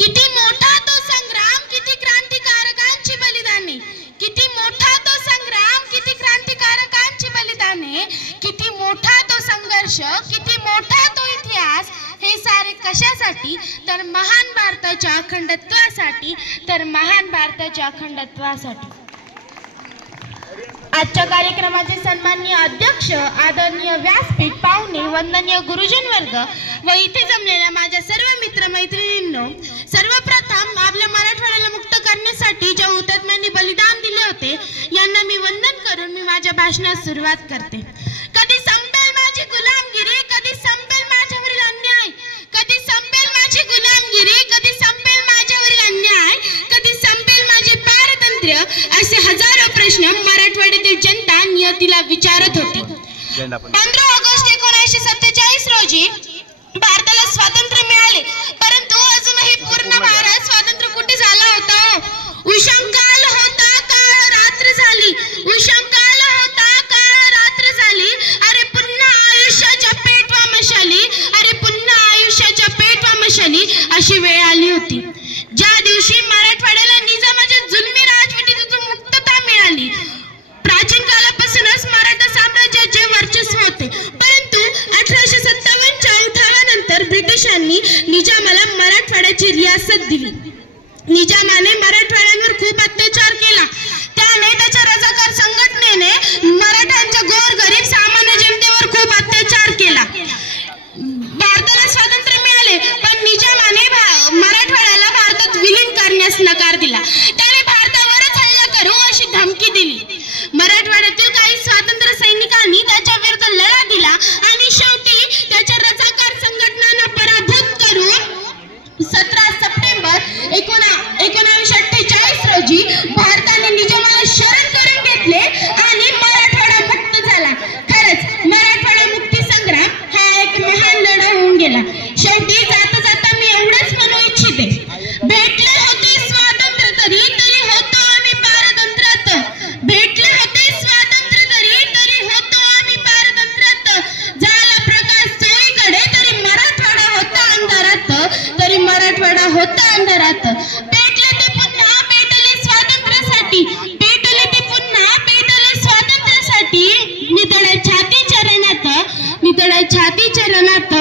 किती मोठा तो संग्राम किती क्रांतिकारकांची बलिदाने. किती मोठा तो संग्राम किती क्रांतिकारकांची बलिदाने. किती मोठा तो संघर्ष किती मोठा तो इतिहास हे सारे कशासाठी? तर महान भारताच्या अखंडत्वासाठी तर महान भारताच्या अखंडत्वासाठी. आजच्या कार्यक्रमाचे सन्माननीय अध्यक्ष आदरणीय व्यासपीठ पाहुणे वंदनीय गुरुजन वर्ग व इथे जमलेल्या माझ्या सर्व मित्र मैत्रिणींनो सर्वप्रथम आपल्या मराठवाड्याला मुक्त करण्यासाठी ज्या हुतात्म्यांनी बलिदान दिले होते यांना मी वंदन करून मी माझ्या भाषणास सुरुवात करते. कधी संपेल माझी गुलामगिरी कधी संपेल माझ्यावरील अन्याय कधी संपेल माझी गुलामगिरी कधी संपेल माझ्यावरील अन्याय कधी संपेल माझे पारतंत्र्य असे हजारो प्रश्न मराठवाड्यातील जनता नियतीला विचारत होती. पंधरा ऑगस्ट एकोणीसशे सत्तेचाळीस रोजी भारताला स्वातंत्र्य मिळाले. ब्रिटिशांनी निजामाला मराठवाड्याची रियासत दिली. निजामाने मराठवाड्यांवर मराठवाडा होता अंधारात. पेटले ते पुन्हा पेटले स्वातंत्र्यासाठी. पेटले ते पुन्हा पेटले स्वातंत्र्यासाठी. नितळ्या छाती चरणात नितळ्या छाती चरणात